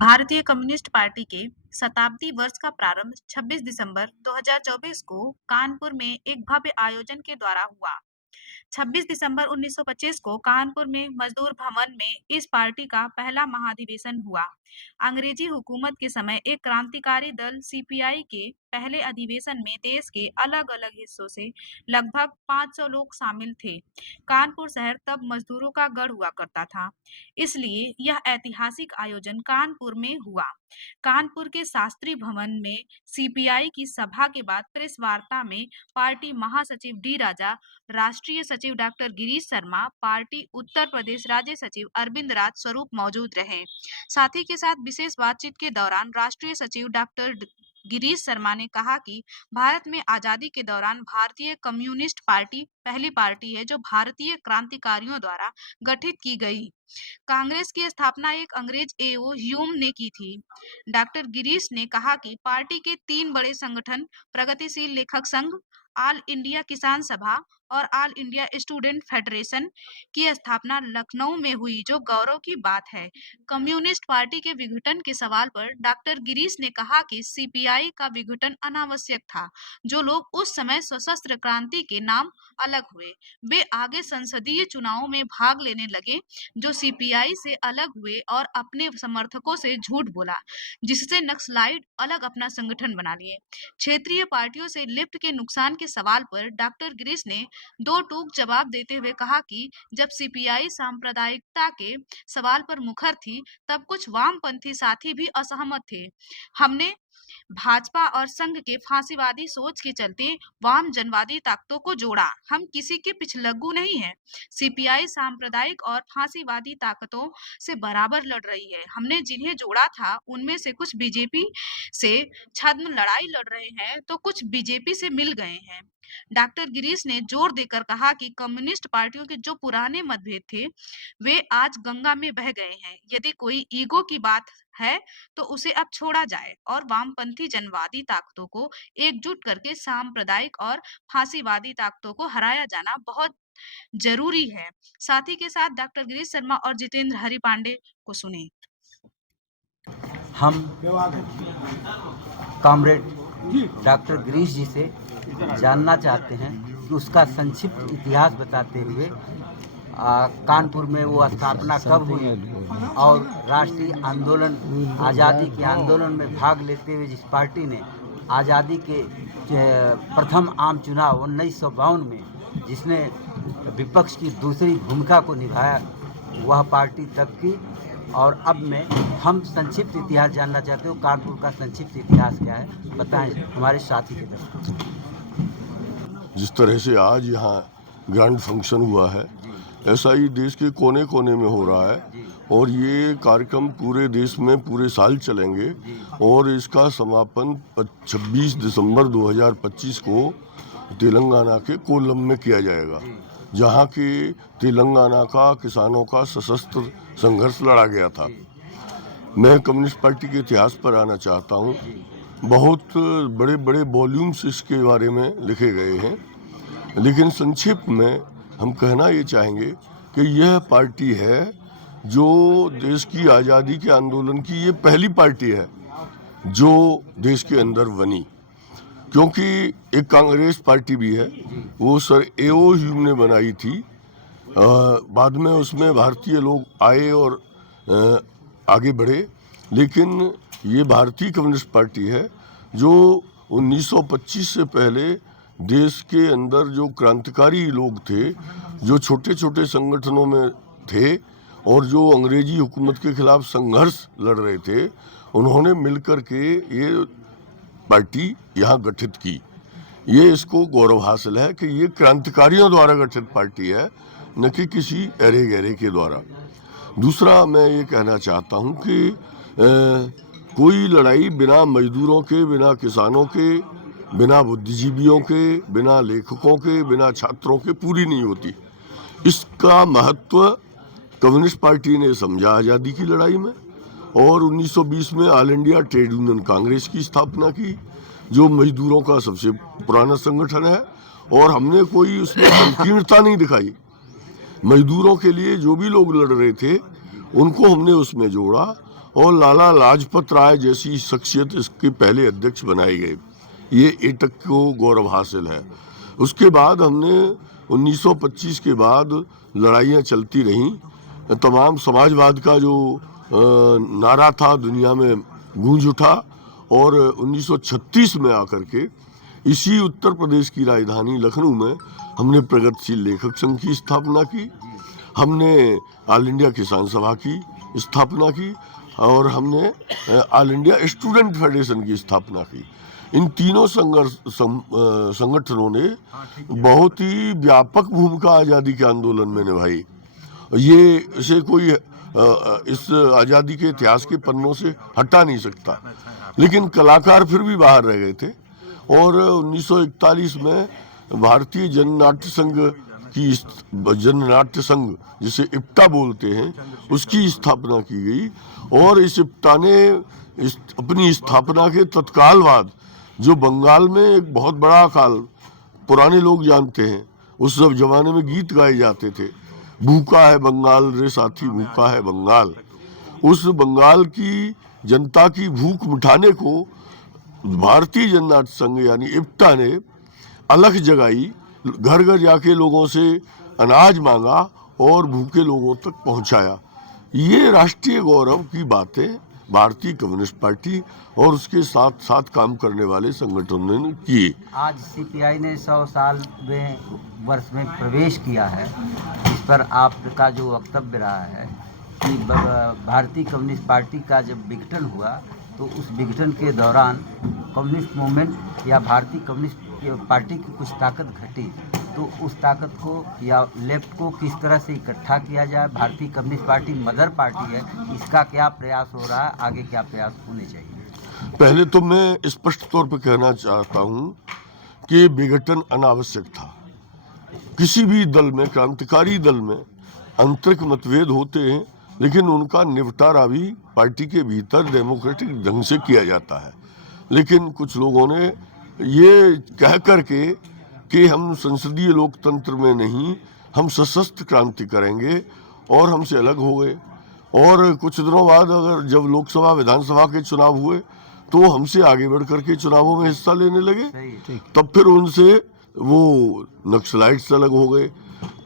भारतीय communist party के शताब्दी वर्ष का प्रारंभ 26 दिसंबर 2024 को कानपुर में एक भव्य आयोजन के द्वारा हुआ। 26 दिसंबर 1925 को कानपुर में मजदूर भवन में इस पार्टी का पहला महाधिवेशन हुआ। अंग्रेजी हुकूमत के समय एक क्रांतिकारी दल सीपीआई के पहले अधिवेशन में देश के अलग-अलग हिस्सों से लगभग 500 लोग शामिल थे। कानपुर शहर तब मजदूरों का गढ़ हुआ करता था, इसलिए यह ऐतिहासिक आयोजन कानपुर में हुआ। कानपुर के शास्त्री भवन में सीपीआई की सभा के बाद प्रेस वार्ता में पार्टी महासचिव डी राजा, राष्ट्रीय सचिव डॉक्टर गिरीश शर्मा, पार्टी उत्तर प्रदेश राज्य सचिव अरविंद राज स्वरूप मौजूद रहे। साथी के साथ विशेष बातचीत के दौरान राष्ट्रीय सचिव डॉक्टर गिरीश शर्मा ने कहा कि भारत में आजादी के दौरान भारतीय कम्युनिस्ट पार्टी पहली पार्टी है जो भारतीय क्रांतिकारियों द्वारा गठित की गई। कांग्रेस की स्थापना एक अंग्रेज एओ ह्यूम ने की थी। डॉक्टर गिरीश ने कहा कि पार्टी के 3 बड़े संगठन प्रगतिशील लेखक संघ, ऑल इंडिया किसान सभा और ऑल इंडिया स्टूडेंट फेडरेशन की स्थापना लखनऊ में हुई, जो गौरव की बात है। कम्युनिस्ट पार्टी के विघटन के सवाल पर डॉक्टर गिरीश ने कहा कि सीपीआई का विघटन अनावश्यक था। जो लोग उस समय सशस्त्र क्रांति के नाम अलग हुए, वे आगे संसदीय चुनावों में भाग लेने लगे, जो सीपीआई से अलग हुए और अपने समर्थकों से झूठ बोला, जिससे नक्सलाइट अलग अपना संगठन बना लिए। क्षेत्रीय पार्टियों से लिफ्ट के नुकसान के सवाल पर डॉक्टर गिरीश ने 2 टूक जवाब देते हुए कहा कि जब सीपीआई सांप्रदायिकता के सवाल पर मुखर थी, तब कुछ वामपंथी साथी भी असहमत थे। हमने भाजपा और संघ के फांसीवादी सोच के चलते वाम जनवादी ताकतों को जोड़ा। हम किसी के पिछलग्गू नहीं हैं। सीपीआई सांप्रदायिक और फांसीवादी ताकतों से बराबर लड़ रही है। हमने जिन्हें जोड़ा था, उनमें से कुछ बीजेपी से छद्म लड़ाई लड़ रहे हैं, तो कुछ बीजेपी से मिल गए हैं। डॉक्टर गिरीश ने जोर देकर कहा कि कम्युनिस्ट पार्टियों के जो पुराने मतभेद थे, वे आज गंगा में बह गए हैं। यदि कोई ईगो की बात है, तो उसे अब छोड़ा जाए और वामपंथी जनवादी ताकतों को एकजुट करके सांप्रदायिक और फांसीवादी ताकतों को हराया जाना बहुत जरूरी है। साथ ही के साथ डॉक्टर गिरीश शर्मा और जितेंद्र हरि पांडे को सुने। हम कॉमरेड डॉक्टर गिरीश जी से जानना चाहते हैं कि उसका संक्षिप्त इतिहास बताते हुए कानपुर में वो स्थापना कब हुई और राष्ट्रीय आंदोलन, आज़ादी के आंदोलन में भाग लेते हुए जिस पार्टी ने आज़ादी के प्रथम आम चुनाव 1952 में जिसने विपक्ष की दूसरी भूमिका को निभाया, वह पार्टी तब की। और अब में हम संक्षिप्त इतिहास जानना चाहते हो। कानपुर का संक्षिप्त इतिहास क्या है, बताएं हमारे साथी के दर्शक। जिस तरह से आज यहाँ ग्रैंड फंक्शन हुआ है, ऐसा ही देश के कोने कोने में हो रहा है और ये कार्यक्रम पूरे देश में पूरे साल चलेंगे और इसका समापन 26 दिसंबर 2025 को तेलंगाना के कोल्लम में किया जाएगा, जहाँ के तेलंगाना का किसानों का सशस्त्र संघर्ष लड़ा गया था। मैं कम्युनिस्ट पार्टी के इतिहास पर आना चाहता हूँ। बहुत बड़े बड़े वॉल्यूम्स इसके बारे में लिखे गए हैं, लेकिन संक्षिप्त में हम कहना ये चाहेंगे कि यह पार्टी है जो देश की आज़ादी के आंदोलन की ये पहली पार्टी है जो देश के अंदर बनी, क्योंकि एक कांग्रेस पार्टी भी है, वो सर एओ ह्यूम ने बनाई थी। बाद में उसमें भारतीय लोग आए और आगे बढ़े, लेकिन ये भारतीय कम्युनिस्ट पार्टी है जो 1925 से पहले देश के अंदर जो क्रांतिकारी लोग थे, जो छोटे छोटे संगठनों में थे और जो अंग्रेजी हुकूमत के खिलाफ संघर्ष लड़ रहे थे, उन्होंने मिलकर के ये पार्टी यहाँ गठित की। ये इसको गौरव हासिल है कि ये क्रांतिकारियों द्वारा गठित पार्टी है, न कि किसी अरे गहरे के द्वारा। दूसरा मैं ये कहना चाहता हूँ कि कोई लड़ाई बिना मजदूरों के, बिना किसानों के, बिना बुद्धिजीवियों के, बिना लेखकों के, बिना छात्रों के पूरी नहीं होती। इसका महत्व कम्युनिस्ट पार्टी ने समझा आज़ादी की लड़ाई में और 1920 में all India trade union Congress की स्थापना की, जो मजदूरों का सबसे पुराना संगठन है। और हमने कोई उसमें संकीर्णता नहीं दिखाई। मजदूरों के लिए जो भी लोग लड़ रहे थे उनको हमने उसमें जोड़ा और लाला लाजपत राय जैसी शख्सियत इसके पहले अध्यक्ष बनाए गए। ये एटक को गौरव हासिल है। उसके बाद हमने 1925 के बाद लड़ाइयाँ चलती रहीं। तमाम समाजवाद का जो नारा था दुनिया में गूंज उठा और 1936 में आकर के इसी उत्तर प्रदेश की राजधानी लखनऊ में हमने प्रगतिशील लेखक संघ की स्थापना की, हमने ऑल इंडिया किसान सभा की स्थापना की और हमने ऑल इंडिया स्टूडेंट फेडरेशन की स्थापना की। इन तीनों संगठनों ने बहुत ही व्यापक भूमिका आज़ादी के आंदोलन में निभाई। ये इसे कोई इस आज़ादी के इतिहास के पन्नों से हटा नहीं सकता। लेकिन कलाकार फिर भी बाहर रह गए थे और 1941 में भारतीय जननाट्य संघ की जननाट्य संघ जिसे इप्टा बोलते हैं उसकी स्थापना की गई और इस इप्टा ने अपनी स्थापना के तत्काल बाद जो बंगाल में एक बहुत बड़ा काल पुराने लोग जानते हैं, उस सब जमाने में गीत गाए जाते थे, भूखा है बंगाल रे साथी भूखा है बंगाल। उस बंगाल की जनता की भूख मिटाने को भारतीय जननाट्य संघ यानी इप्टा ने अलख जगाई, घर घर जाके लोगों से अनाज मांगा और भूखे लोगों तक पहुंचाया। ये राष्ट्रीय गौरव की बातें भारतीय कम्युनिस्ट पार्टी और उसके साथ साथ काम करने वाले संगठनों ने की। आज सीपीआई ने 100 साल में वर्ष में प्रवेश किया है। इस पर आपका जो वक्तव्य रहा है कि भारतीय कम्युनिस्ट पार्टी का जब विघटन हुआ तो उस विघटन के दौरान कम्युनिस्ट मूवमेंट या भारतीय कम्युनिस्ट पार्टी की कुछ ताकत घटी, तो उस ताकत को या लेफ्ट को किस तरह से इकट्ठा किया जाए। भारतीय कम्युनिस्ट पार्टी मदर पार्टी है, इसका क्या प्रयास हो रहा है, आगे क्या प्रयास होने चाहिए? पहले तो मैं स्पष्ट तौर पर कहना चाहता हूँ कि विघटन अनावश्यक था। किसी भी दल में, क्रांतिकारी दल में आंतरिक मतभेद होते हैं, लेकिन उनका निपटारा भी पार्टी के भीतर डेमोक्रेटिक ढंग से किया जाता है। लेकिन कुछ लोगों ने ये कह करके कि हम संसदीय लोकतंत्र में नहीं, हम सशस्त्र क्रांति करेंगे और हमसे अलग हो गए। और कुछ दिनों बाद अगर जब लोकसभा विधानसभा के चुनाव हुए तो हमसे आगे बढ़ करके चुनावों में हिस्सा लेने लगे, तब फिर उनसे वो नक्सलाइट्स अलग हो गए।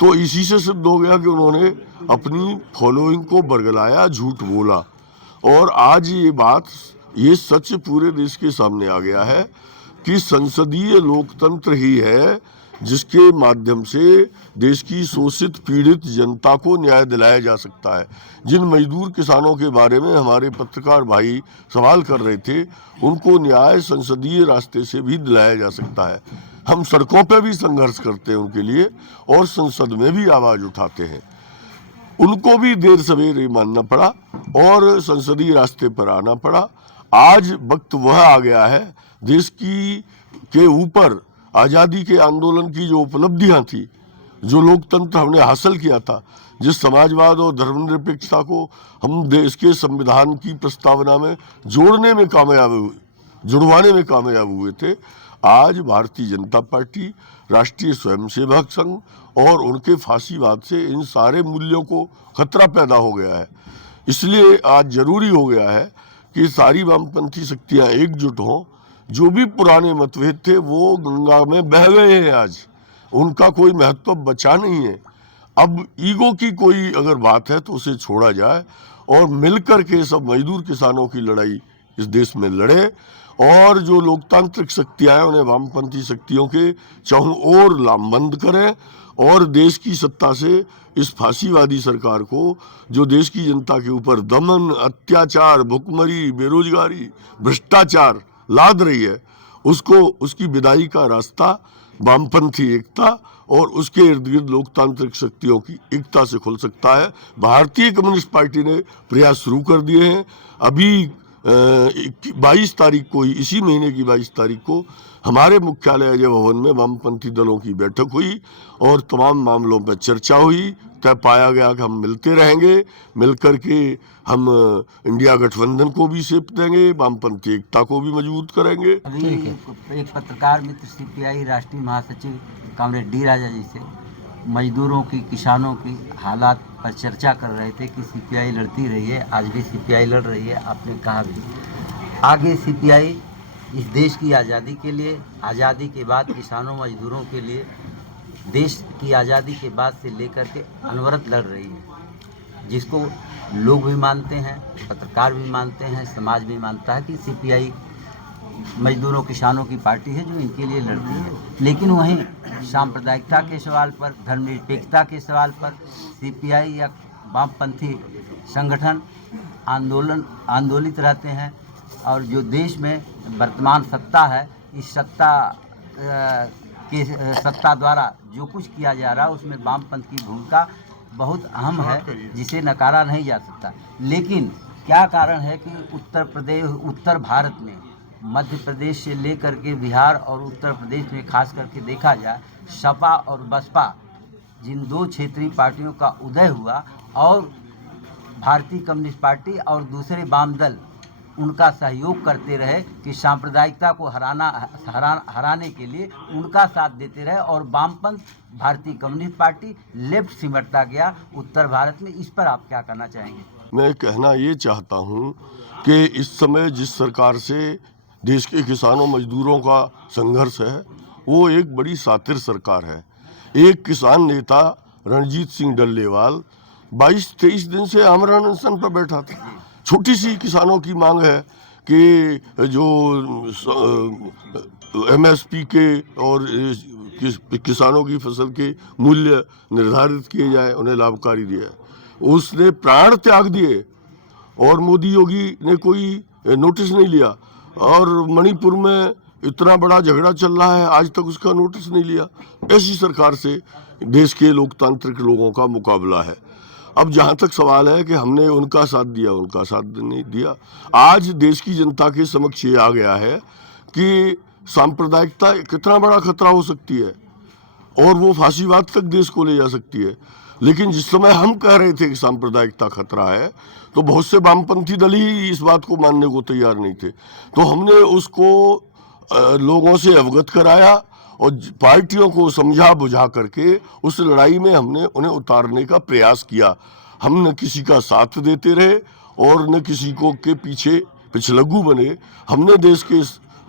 तो इसी से सिद्ध हो गया कि उन्होंने अपनी फॉलोइंग को बरगलाया, झूठ बोला। और आज ये सच पूरे देश के सामने आ गया है कि संसदीय लोकतंत्र ही है जिसके माध्यम से देश की शोषित पीड़ित जनता को न्याय दिलाया जा सकता है। जिन मजदूर किसानों के बारे में हमारे पत्रकार भाई सवाल कर रहे थे, उनको न्याय संसदीय रास्ते से भी दिलाया जा सकता है। हम सड़कों पर भी संघर्ष करते हैं उनके लिए और संसद में भी आवाज उठाते हैं। उनको भी देर सवेरे मानना पड़ा और संसदीय रास्ते पर आना पड़ा। आज वक्त वह आ गया है, देश के ऊपर आज़ादी के आंदोलन की जो उपलब्धियां थी, जो लोकतंत्र हमने हासिल किया था, जिस समाजवाद और धर्मनिरपेक्षता को हम देश के संविधान की प्रस्तावना में जुड़वाने में कामयाब हुए थे, आज भारतीय जनता पार्टी, राष्ट्रीय स्वयंसेवक संघ और उनके फांसीवाद से इन सारे मूल्यों को खतरा पैदा हो गया है। इसलिए आज जरूरी हो गया है कि सारी वामपंथी शक्तियां एकजुट हों। जो भी पुराने मतभेद थे वो गंगा में बह गए हैं, आज उनका कोई महत्व बचा नहीं है। अब ईगो की कोई अगर बात है तो उसे छोड़ा जाए और मिलकर के सब मजदूर किसानों की लड़ाई इस देश में लड़े और जो लोकतांत्रिक शक्तियां हैं उन्हें वामपंथी शक्तियों के चारों ओर लामबंद करें और देश की सत्ता से इस फांसीवादी सरकार को, जो देश की जनता के ऊपर दमन, अत्याचार, भुखमरी, बेरोजगारी, भ्रष्टाचार लाद रही है, उसकी विदाई का रास्ता वामपंथी एकता और उसके इर्द गिर्द लोकतांत्रिक शक्तियों की एकता से खुल सकता है। भारतीय कम्युनिस्ट पार्टी ने प्रयास शुरू कर दिए हैं। अभी 22 तारीख को ही, इसी महीने की 22 तारीख को हमारे मुख्यालय अजय भवन में वामपंथी दलों की बैठक हुई और तमाम मामलों पर चर्चा हुई। तय पाया गया कि हम मिलते रहेंगे, मिलकर के हम इंडिया गठबंधन को भी शेप देंगे, वामपंथी एकता को भी मजबूत करेंगे। अभी एक पत्रकार मित्र सीपीआई राष्ट्रीय महासचिव कॉमरेड डी राजा जी से मजदूरों की, किसानों की हालात पर चर्चा कर रहे थे कि सीपीआई लड़ती रही है, आज भी सीपीआई लड़ रही है। आपने कहा भी आगे सीपीआई इस देश की आज़ादी के लिए, आज़ादी के बाद किसानों मजदूरों के लिए, देश की आज़ादी के बाद से लेकर के अनवरत लड़ रही है, जिसको लोग भी मानते हैं, पत्रकार भी मानते हैं, समाज भी मानता है कि सीपीआई मजदूरों किसानों की पार्टी है जो इनके लिए लड़ती है। लेकिन वहीं सांप्रदायिकता के सवाल पर, धर्मनिरपेक्षता के सवाल पर सीपीआई या वामपंथी संगठन आंदोलित रहते हैं। और जो देश में वर्तमान सत्ता है, इस सत्ता द्वारा जो कुछ किया जा रहा है उसमें वामपंथ की भूमिका बहुत अहम है, जिसे नकारा नहीं जा सकता। लेकिन क्या कारण है कि उत्तर भारत में, मध्य प्रदेश से लेकर के बिहार और उत्तर प्रदेश में खास करके देखा जाए, सपा और बसपा जिन दो क्षेत्रीय पार्टियों का उदय हुआ और भारतीय कम्युनिस्ट पार्टी और दूसरे वाम दल उनका सहयोग करते रहे कि सांप्रदायिकता को हराने के लिए उनका साथ देते रहे, और वामपंथ भारतीय कम्युनिस्ट पार्टी लेफ्ट सिमटता गया उत्तर भारत में। इस पर आप क्या कहना चाहेंगे? मैं कहना ये चाहता हूँ कि इस समय जिस सरकार से देश के किसानों मजदूरों का संघर्ष है, वो एक बड़ी सातिर सरकार है। एक किसान नेता रणजीत सिंह डल्लेवाल 22-23 दिन से आमरण अनशन पर बैठा था। छोटी सी किसानों की मांग है कि जो एमएसपी के और किसानों की फसल के मूल्य निर्धारित किए जाए, उन्हें लाभकारी दिया है। उसने प्राण त्याग दिए और मोदी योगी ने कोई नोटिस नहीं लिया। और मणिपुर में इतना बड़ा झगड़ा चल रहा है, आज तक उसका नोटिस नहीं लिया। ऐसी सरकार से देश के लोकतांत्रिक लोगों का मुकाबला है। अब जहाँ तक सवाल है कि हमने उनका साथ दिया, उनका साथ नहीं दिया, आज देश की जनता के समक्ष ये आ गया है कि सांप्रदायिकता कितना बड़ा खतरा हो सकती है और वो फांसीवाद तक देश को ले जा सकती है। लेकिन जिस समय हम कह रहे थे कि सांप्रदायिकता खतरा है, तो बहुत से वामपंथी दल ही इस बात को मानने को तैयार नहीं थे। तो हमने उसको लोगों से अवगत कराया और पार्टियों को समझा बुझा करके उस लड़ाई में हमने उन्हें उतारने का प्रयास किया। हम न किसी का साथ देते रहे और न किसी को के पीछे पिछलग्गू बने। हमने देश के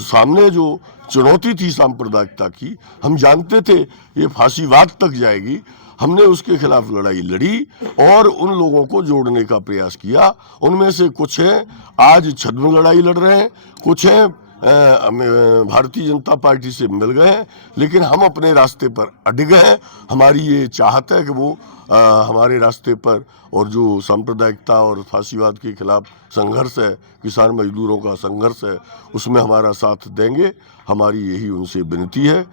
सामने जो चुनौती थी सांप्रदायिकता की, हम जानते थे ये फांसीवाद तक जाएगी, हमने उसके खिलाफ लड़ाई लड़ी और उन लोगों को जोड़ने का प्रयास किया। उनमें से कुछ हैं आज छद्म लड़ाई लड़ रहे हैं, कुछ हैं भारतीय जनता पार्टी से मिल गए हैं, लेकिन हम अपने रास्ते पर अडिग हैं। हमारी ये चाहत है कि वो हमारे रास्ते पर, और जो सांप्रदायिकता और फांसीवाद के खिलाफ संघर्ष है, किसान मजदूरों का संघर्ष है, उसमें हमारा साथ देंगे। हमारी यही उनसे विनती है।